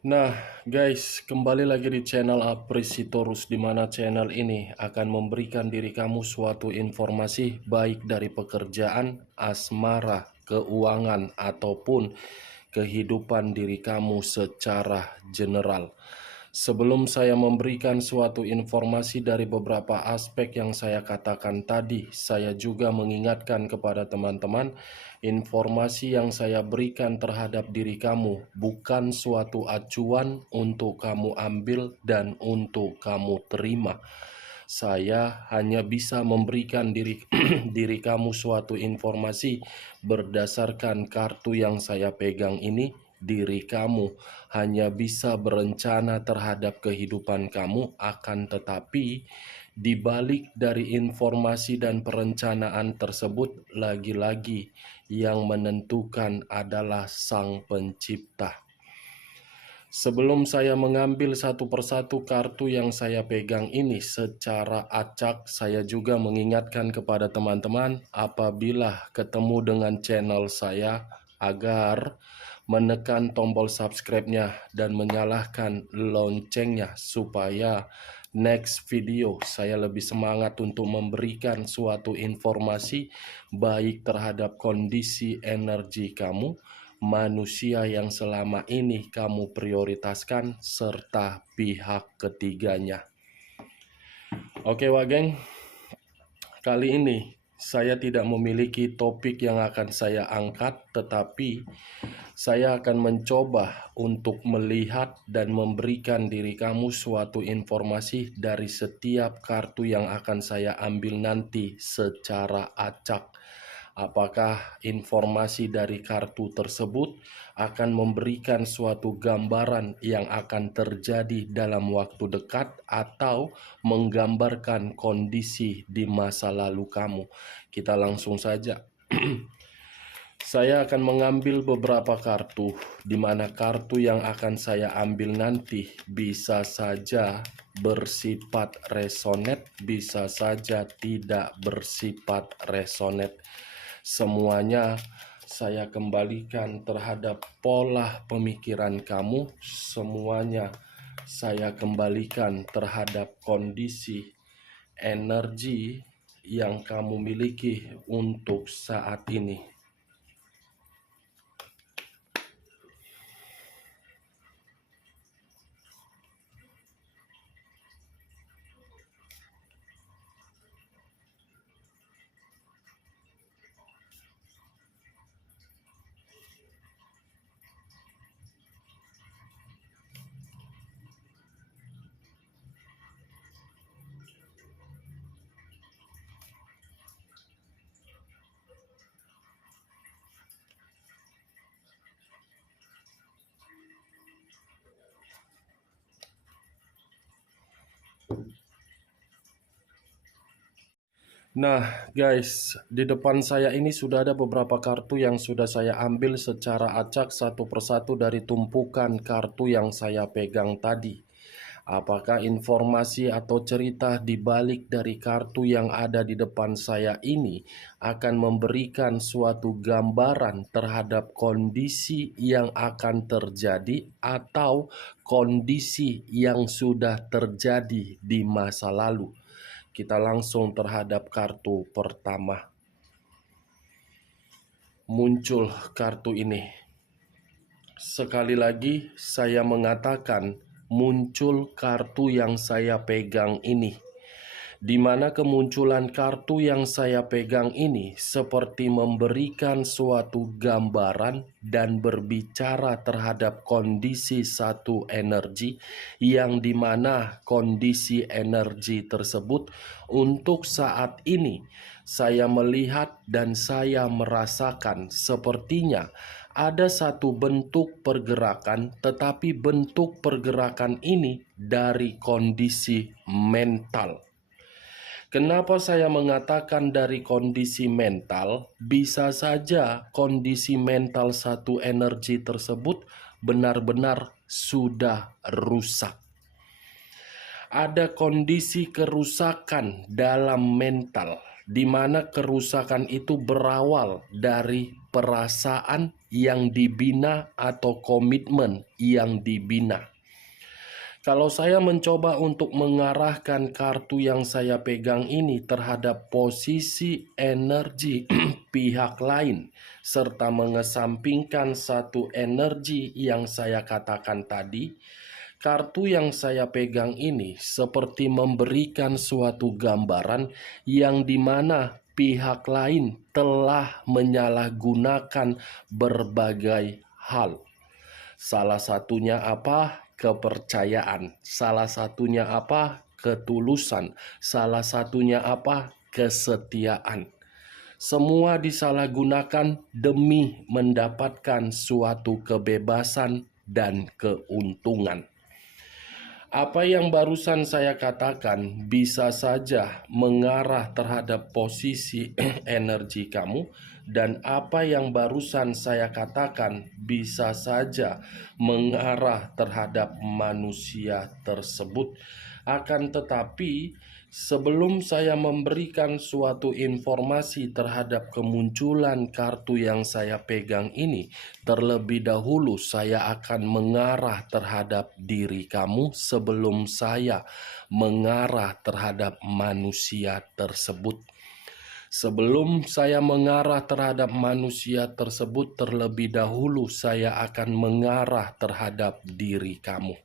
Nah, guys, kembali lagi di channel Apresitorus, di mana channel ini akan memberikan diri kamu suatu informasi baik dari pekerjaan, asmara, keuangan, ataupun kehidupan diri kamu secara general. Sebelum saya memberikan suatu informasi dari beberapa aspek yang saya katakan tadi, saya juga mengingatkan kepada teman-teman, informasi yang saya berikan terhadap diri kamu bukan suatu acuan untuk kamu ambil dan untuk kamu terima. Saya hanya bisa memberikan diri kamu suatu informasi berdasarkan kartu yang saya pegang ini. Diri kamu hanya bisa berencana terhadap kehidupan kamu, akan tetapi di balik dari informasi dan perencanaan tersebut, lagi-lagi yang menentukan adalah Sang Pencipta. Sebelum saya mengambil satu persatu kartu yang saya pegang ini secara acak, saya juga mengingatkan kepada teman-teman apabila ketemu dengan channel saya agar menekan tombol subscribe-nya dan menyalakan loncengnya supaya next video saya lebih semangat untuk memberikan suatu informasi baik terhadap kondisi energi kamu, manusia yang selama ini kamu prioritaskan, serta pihak ketiganya. Oke, Wageng, kali ini saya tidak memiliki topik yang akan saya angkat, tetapi saya akan mencoba untuk melihat dan memberikan diri kamu suatu informasi dari setiap kartu yang akan saya ambil nanti secara acak. Apakah informasi dari kartu tersebut akan memberikan suatu gambaran yang akan terjadi dalam waktu dekat atau menggambarkan kondisi di masa lalu kamu? Kita langsung saja. Saya akan mengambil beberapa kartu, di mana kartu yang akan saya ambil nanti bisa saja bersifat resonet, bisa saja tidak bersifat resonet. Semuanya saya kembalikan terhadap pola pemikiran kamu, semuanya saya kembalikan terhadap kondisi energi yang kamu miliki untuk saat ini. Nah, guys, di depan saya ini sudah ada beberapa kartu yang sudah saya ambil secara acak satu persatu dari tumpukan kartu yang saya pegang tadi. Apakah informasi atau cerita di balik dari kartu yang ada di depan saya ini akan memberikan suatu gambaran terhadap kondisi yang akan terjadi atau kondisi yang sudah terjadi di masa lalu? Kita langsung terhadap kartu pertama. Muncul kartu ini. Sekali lagi saya mengatakan muncul kartu yang saya pegang ini. Di mana kemunculan kartu yang saya pegang ini seperti memberikan suatu gambaran dan berbicara terhadap kondisi satu energi, yang dimana kondisi energi tersebut untuk saat ini saya melihat dan saya merasakan sepertinya ada satu bentuk pergerakan, tetapi bentuk pergerakan ini dari kondisi mental. Kenapa saya mengatakan dari kondisi mental? Bisa saja kondisi mental satu energi tersebut benar-benar sudah rusak. Ada kondisi kerusakan dalam mental, di mana kerusakan itu berawal dari perasaan yang dibina atau komitmen yang dibina. Kalau saya mencoba untuk mengarahkan kartu yang saya pegang ini terhadap posisi energi pihak lain, serta mengesampingkan satu energi yang saya katakan tadi, kartu yang saya pegang ini seperti memberikan suatu gambaran yang dimana pihak lain telah menyalahgunakan berbagai hal. Salah satunya apa? Kepercayaan. Salah satunya apa? Ketulusan. Salah satunya apa? Kesetiaan. Semua disalahgunakan demi mendapatkan suatu kebebasan dan keuntungan. Apa yang barusan saya katakan bisa saja mengarah terhadap posisi energi kamu, dan apa yang barusan saya katakan bisa saja mengarah terhadap manusia tersebut. Akan tetapi, sebelum saya memberikan suatu informasi terhadap kemunculan kartu yang saya pegang ini, terlebih dahulu saya akan mengarah terhadap diri kamu sebelum saya mengarah terhadap manusia tersebut. Sebelum saya mengarah terhadap manusia tersebut, terlebih dahulu saya akan mengarah terhadap diri kamu.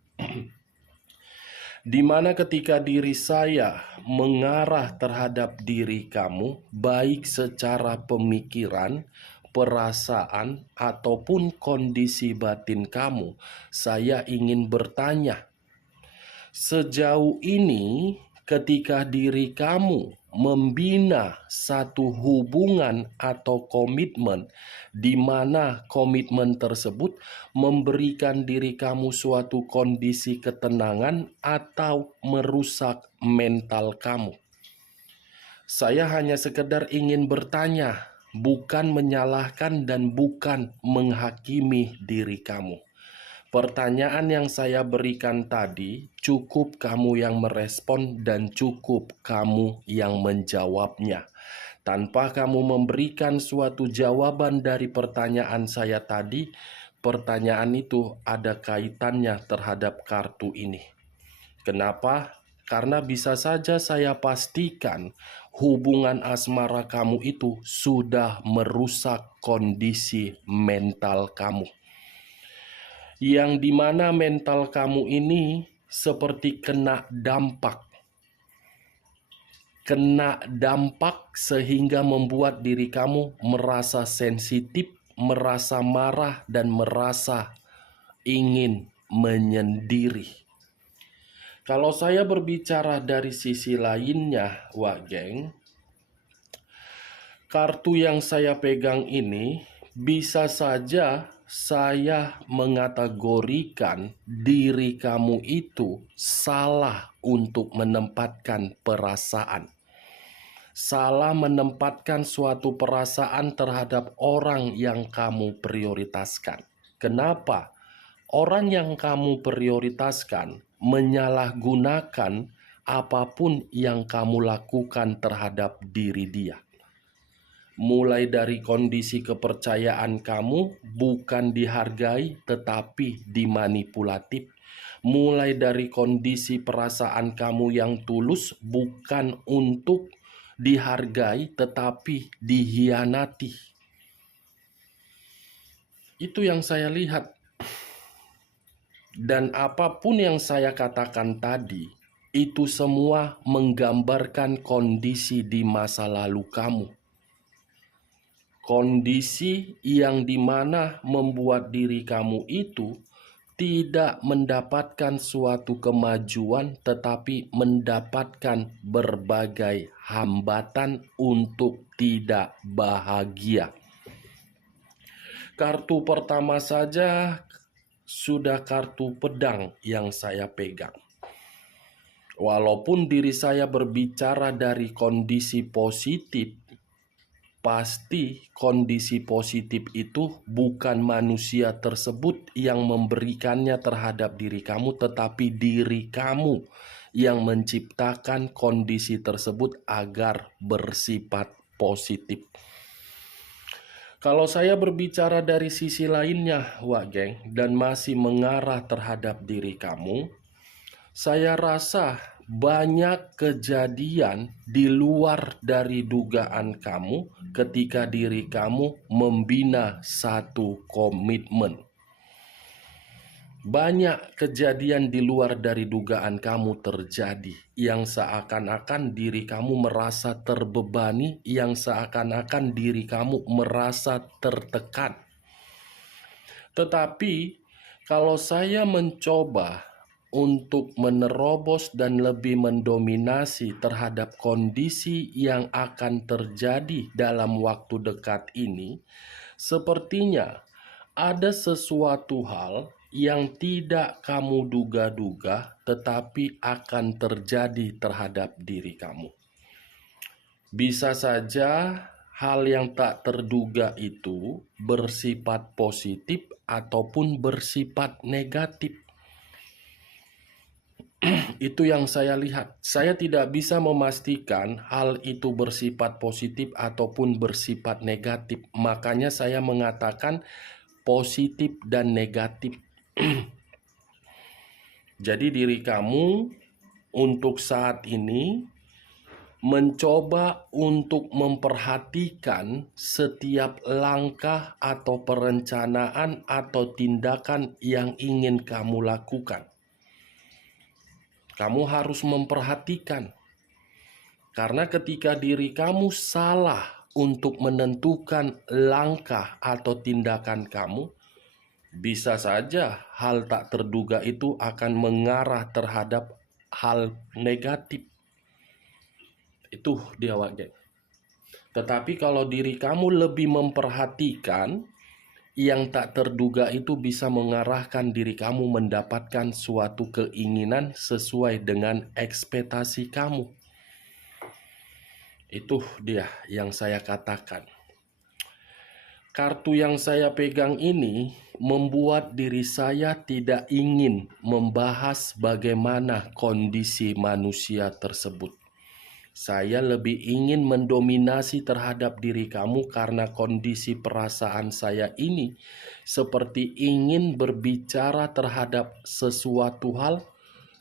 Di mana ketika diri saya mengarah terhadap diri kamu, baik secara pemikiran, perasaan, ataupun kondisi batin kamu, saya ingin bertanya, sejauh ini ketika diri kamu membina satu hubungan atau komitmen, di mana komitmen tersebut memberikan diri kamu suatu kondisi ketenangan atau merusak mental kamu. Saya hanya sekedar ingin bertanya, bukan menyalahkan dan bukan menghakimi diri kamu. Pertanyaan yang saya berikan tadi, cukup kamu yang merespon dan cukup kamu yang menjawabnya. Tanpa kamu memberikan suatu jawaban dari pertanyaan saya tadi, pertanyaan itu ada kaitannya terhadap kartu ini. Kenapa? Karena bisa saja saya pastikan hubungan asmara kamu itu sudah merusak kondisi mental kamu, yang dimana mental kamu ini seperti kena dampak sehingga membuat diri kamu merasa sensitif, merasa marah, dan merasa ingin menyendiri. Kalau saya berbicara dari sisi lainnya, Wak Geng, kartu yang saya pegang ini bisa saja saya mengategorikan diri kamu itu salah untuk menempatkan perasaan. Salah menempatkan suatu perasaan terhadap orang yang kamu prioritaskan. Kenapa? Orang yang kamu prioritaskan menyalahgunakan apapun yang kamu lakukan terhadap diri dia. Mulai dari kondisi kepercayaan kamu bukan dihargai tetapi dimanipulatif. Mulai dari kondisi perasaan kamu yang tulus bukan untuk dihargai tetapi dihianati. Itu yang saya lihat. Dan apapun yang saya katakan tadi, itu semua menggambarkan kondisi di masa lalu kamu. Kondisi yang dimana membuat diri kamu itu tidak mendapatkan suatu kemajuan, tetapi mendapatkan berbagai hambatan untuk tidak bahagia. Kartu pertama saja sudah kartu pedang yang saya pegang. Walaupun diri saya berbicara dari kondisi positif, pasti kondisi positif itu bukan manusia tersebut yang memberikannya terhadap diri kamu, tetapi diri kamu yang menciptakan kondisi tersebut agar bersifat positif. Kalau saya berbicara dari sisi lainnya, Wak Geng, dan masih mengarah terhadap diri kamu, saya rasa banyak kejadian di luar dari dugaan kamu ketika diri kamu membina satu komitmen. Banyak kejadian di luar dari dugaan kamu terjadi, yang seakan-akan diri kamu merasa terbebani, yang seakan-akan diri kamu merasa tertekan. Tetapi kalau saya mencoba untuk menerobos dan lebih mendominasi terhadap kondisi yang akan terjadi dalam waktu dekat ini, sepertinya ada sesuatu hal yang tidak kamu duga-duga tetapi akan terjadi terhadap diri kamu. Bisa saja hal yang tak terduga itu bersifat positif ataupun bersifat negatif. Itu yang saya lihat. Saya tidak bisa memastikan hal itu bersifat positif ataupun bersifat negatif. Makanya saya mengatakan positif dan negatif. Jadi diri kamu untuk saat ini mencoba untuk memperhatikan setiap langkah atau perencanaan atau tindakan yang ingin kamu lakukan. Kamu harus memperhatikan. Karena ketika diri kamu salah untuk menentukan langkah atau tindakan kamu, bisa saja hal tak terduga itu akan mengarah terhadap hal negatif. Itu dia, Wak Geng. Tetapi kalau diri kamu lebih memperhatikan, yang tak terduga itu bisa mengarahkan diri kamu mendapatkan suatu keinginan sesuai dengan ekspektasi kamu. Itu dia yang saya katakan. Kartu yang saya pegang ini membuat diri saya tidak ingin membahas bagaimana kondisi manusia tersebut. Saya lebih ingin mendominasi terhadap diri kamu karena kondisi perasaan saya ini seperti ingin berbicara terhadap sesuatu hal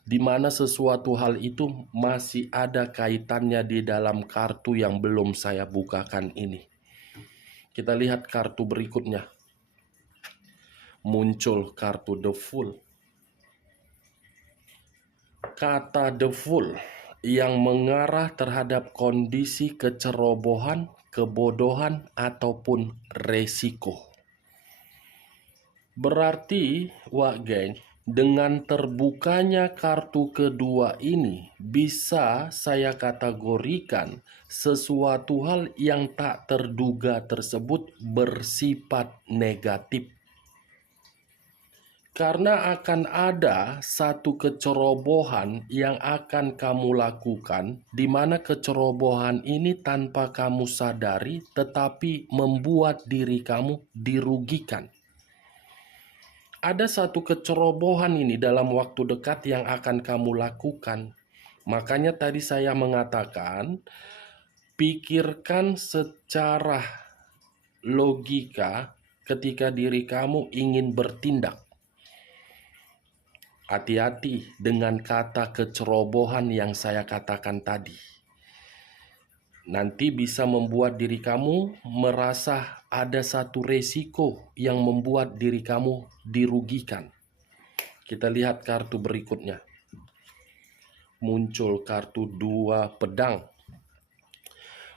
di mana sesuatu hal itu masih ada kaitannya di dalam kartu yang belum saya bukakan ini. Kita lihat kartu berikutnya. Muncul kartu The Fool. Kata The Fool yang mengarah terhadap kondisi kecerobohan, kebodohan, ataupun resiko. Berarti, Wak Geng, dengan terbukanya kartu kedua ini bisa saya kategorikan sesuatu hal yang tak terduga tersebut bersifat negatif. Karena akan ada satu kecerobohan yang akan kamu lakukan, di mana kecerobohan ini tanpa kamu sadari, tetapi membuat diri kamu dirugikan. Ada satu kecerobohan ini dalam waktu dekat yang akan kamu lakukan. Makanya tadi saya mengatakan, pikirkan secara logika ketika diri kamu ingin bertindak. Hati-hati dengan kata kecerobohan yang saya katakan tadi. Nanti bisa membuat diri kamu merasa ada satu resiko yang membuat diri kamu dirugikan. Kita lihat kartu berikutnya. Muncul kartu 2 pedang.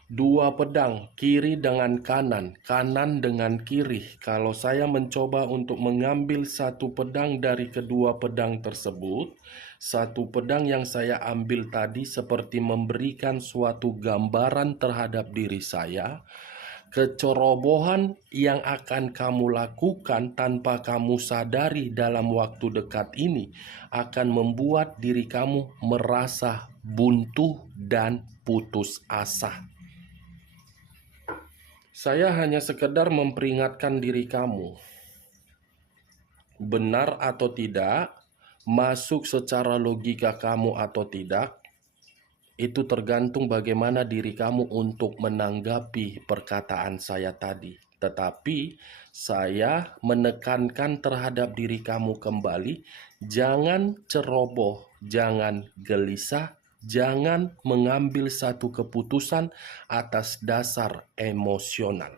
2 pedang, kiri dengan kanan, kanan dengan kiri. Kalau saya mencoba untuk mengambil satu pedang dari kedua pedang tersebut, satu pedang yang saya ambil tadi seperti memberikan suatu gambaran terhadap diri saya. Kecerobohan yang akan kamu lakukan tanpa kamu sadari dalam waktu dekat ini akan membuat diri kamu merasa buntu dan putus asa. Saya hanya sekedar memperingatkan diri kamu. Benar atau tidak, masuk secara logika kamu atau tidak, itu tergantung bagaimana diri kamu untuk menanggapi perkataan saya tadi. Tetapi saya menekankan terhadap diri kamu kembali, jangan ceroboh, jangan gelisah, jangan mengambil satu keputusan atas dasar emosional.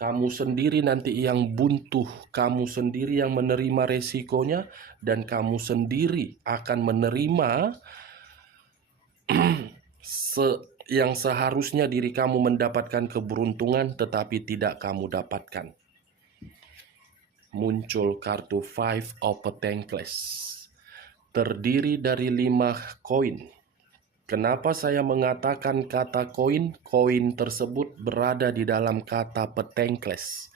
Kamu sendiri nanti yang buntu, kamu sendiri yang menerima resikonya, dan kamu sendiri akan menerima yang seharusnya diri kamu mendapatkan keberuntungan tetapi tidak kamu dapatkan. Muncul kartu Five of Pentacles, terdiri dari 5 koin. Kenapa saya mengatakan kata koin? Koin tersebut berada di dalam kata Pentacles.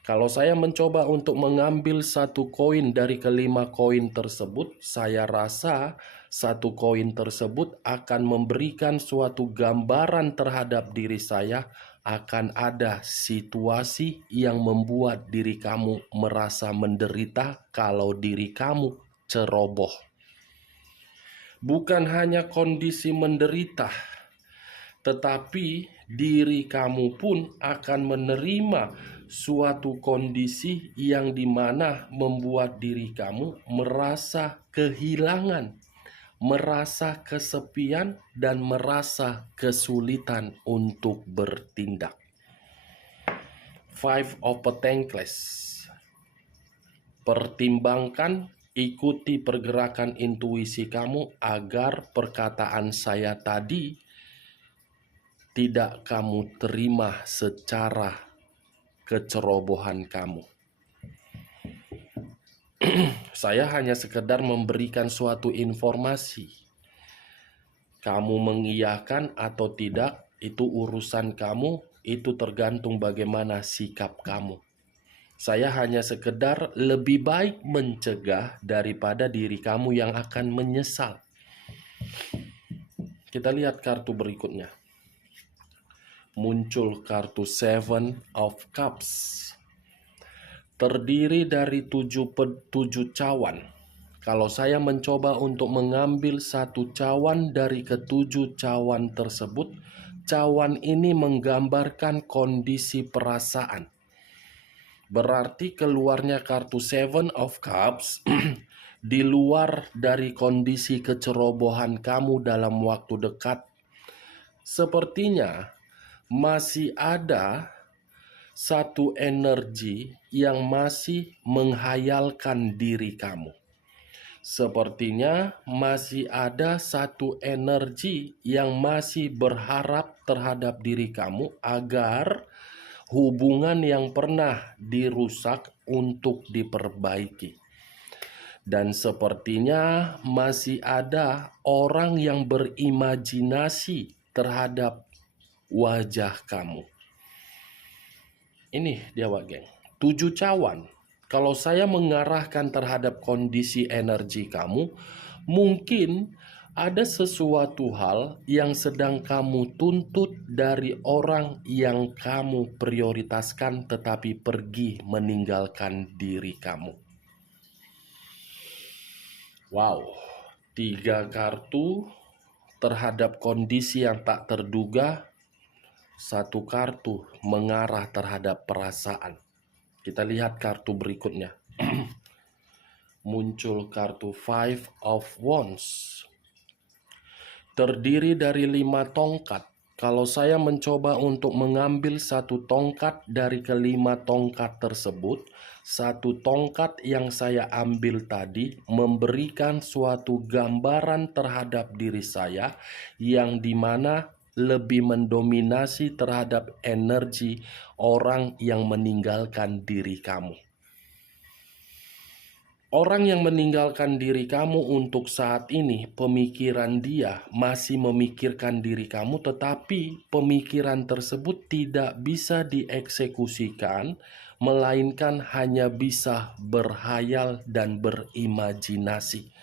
Kalau saya mencoba untuk mengambil satu koin dari kelima koin tersebut, saya rasa satu koin tersebut akan memberikan suatu gambaran terhadap diri saya. Akan ada situasi yang membuat diri kamu merasa menderita kalau diri kamu ceroboh. Bukan hanya kondisi menderita, tetapi diri kamu pun akan menerima suatu kondisi yang dimana membuat diri kamu merasa kehilangan, merasa kesepian, dan merasa kesulitan untuk bertindak. Five of Pentacles. Pertimbangkan, ikuti pergerakan intuisi kamu agar perkataan saya tadi tidak kamu terima secara kecerobohan kamu. Saya hanya sekedar memberikan suatu informasi. Kamu mengiyakan atau tidak, itu urusan kamu, itu tergantung bagaimana sikap kamu. Saya hanya sekedar lebih baik mencegah daripada diri kamu yang akan menyesal. Kita lihat kartu berikutnya. Muncul kartu Seven of Cups. Terdiri dari 7 cawan. Kalau saya mencoba untuk mengambil satu cawan dari ketujuh cawan tersebut, cawan ini menggambarkan kondisi perasaan. Berarti keluarnya kartu Seven of Cups di luar dari kondisi kecerobohan kamu dalam waktu dekat. Sepertinya masih ada satu energi yang masih menghayalkan diri kamu. Sepertinya masih ada satu energi yang masih berharap terhadap diri kamu agar hubungan yang pernah dirusak untuk diperbaiki. Dan sepertinya masih ada orang yang berimajinasi terhadap wajah kamu. Ini dia Wak Geng, 7 cawan. Kalau saya mengarahkan terhadap kondisi energi kamu, mungkin ada sesuatu hal yang sedang kamu tuntut dari orang yang kamu prioritaskan tetapi pergi meninggalkan diri kamu. Wow, 3 kartu terhadap kondisi yang tak terduga. Satu kartu mengarah terhadap perasaan. Kita lihat kartu berikutnya. Muncul kartu Five of Wands. Terdiri dari 5 tongkat. Kalau saya mencoba untuk mengambil satu tongkat dari kelima tongkat tersebut, satu tongkat yang saya ambil tadi memberikan suatu gambaran terhadap diri saya yang dimana lebih mendominasi terhadap energi orang yang meninggalkan diri kamu. Orang yang meninggalkan diri kamu untuk saat ini, pemikiran dia masih memikirkan diri kamu, tetapi pemikiran tersebut tidak bisa dieksekusikan, melainkan hanya bisa berhayal dan berimajinasi.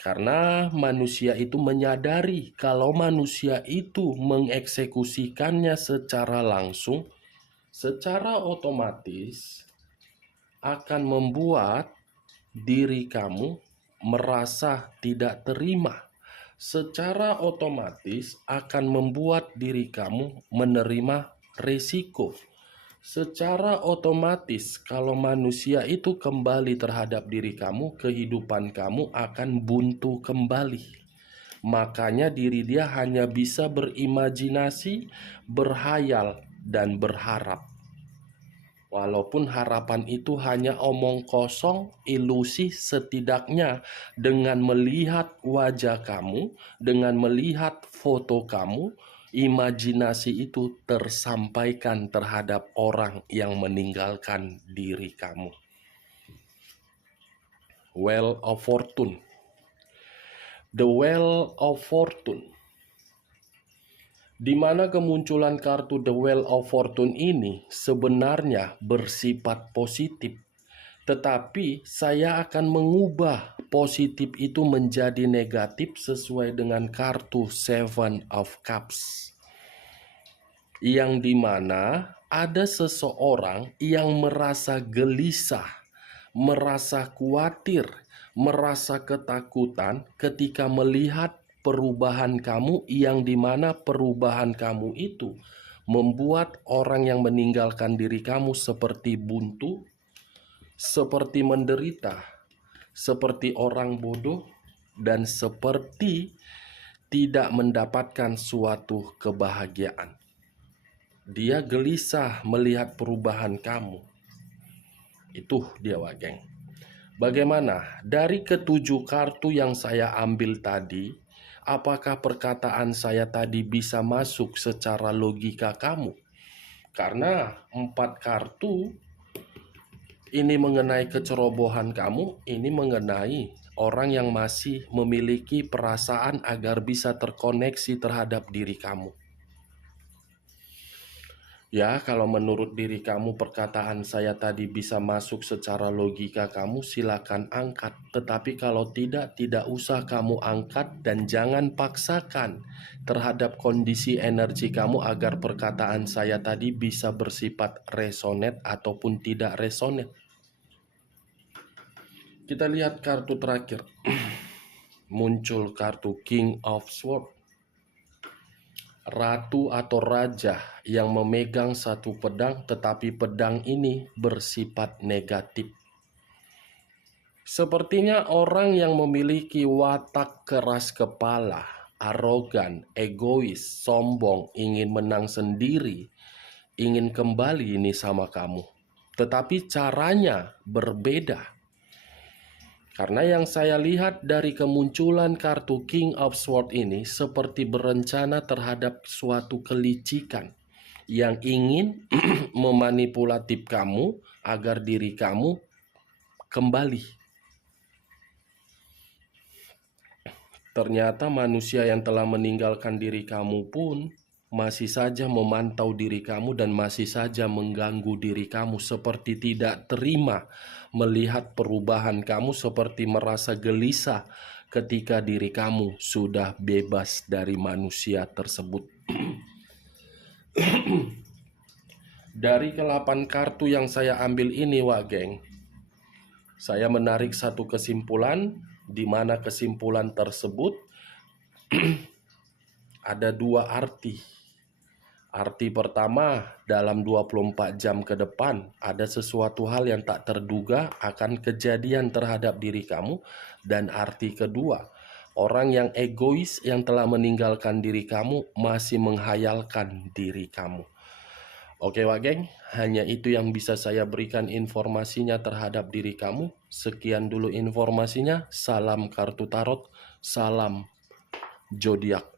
Karena manusia itu menyadari kalau manusia itu mengeksekusikannya secara langsung, secara otomatis akan membuat diri kamu merasa tidak terima. Secara otomatis akan membuat diri kamu menerima risiko. Secara otomatis, kalau manusia itu kembali terhadap diri kamu, kehidupan kamu akan buntu kembali. Makanya diri dia hanya bisa berimajinasi, berhayal, dan berharap. Walaupun harapan itu hanya omong kosong, ilusi, setidaknya dengan melihat wajah kamu, dengan melihat foto kamu, imajinasi itu tersampaikan terhadap orang yang meninggalkan diri kamu. Wheel of Fortune. The Wheel of Fortune, di mana kemunculan kartu The Wheel of Fortune ini sebenarnya bersifat positif. Tetapi saya akan mengubah positif itu menjadi negatif sesuai dengan kartu Seven of Cups. Yang dimana ada seseorang yang merasa gelisah, merasa khawatir, merasa ketakutan ketika melihat perubahan kamu, yang dimana perubahan kamu itu membuat orang yang meninggalkan diri kamu seperti buntu, seperti menderita, seperti orang bodoh, dan seperti tidak mendapatkan suatu kebahagiaan. Dia gelisah melihat perubahan kamu. Itu dia, Wak Geng. Bagaimana? Dari ketujuh kartu yang saya ambil tadi, apakah perkataan saya tadi bisa masuk secara logika kamu? Karena 4 kartu ini mengenai kecerobohan kamu, ini mengenai orang yang masih memiliki perasaan agar bisa terkoneksi terhadap diri kamu. Ya, kalau menurut diri kamu perkataan saya tadi bisa masuk secara logika kamu, silakan angkat. Tetapi kalau tidak usah kamu angkat, dan jangan paksakan terhadap kondisi energi kamu agar perkataan saya tadi bisa bersifat resonate ataupun tidak resonate. Kita lihat kartu terakhir. Muncul kartu King of Swords. Ratu atau raja yang memegang satu pedang, tetapi pedang ini bersifat negatif. Sepertinya orang yang memiliki watak keras kepala, arogan, egois, sombong, ingin menang sendiri, ingin kembali ini sama kamu. Tetapi caranya berbeda. Karena yang saya lihat dari kemunculan kartu King of Swords ini seperti berencana terhadap suatu kelicikan yang ingin memanipulatif kamu agar diri kamu kembali. Ternyata manusia yang telah meninggalkan diri kamu pun masih saja memantau diri kamu dan masih saja mengganggu diri kamu, seperti tidak terima melihat perubahan kamu, seperti merasa gelisah ketika diri kamu sudah bebas dari manusia tersebut. Dari ke-8 kartu yang saya ambil ini, Wak Geng, saya menarik satu kesimpulan, di mana kesimpulan tersebut ada 2 arti. Arti pertama, dalam 24 jam ke depan ada sesuatu hal yang tak terduga akan kejadian terhadap diri kamu. Dan arti kedua, orang yang egois yang telah meninggalkan diri kamu masih menghayalkan diri kamu. Oke, Wak Geng, hanya itu yang bisa saya berikan informasinya terhadap diri kamu. Sekian dulu informasinya. Salam kartu tarot, salam zodiak.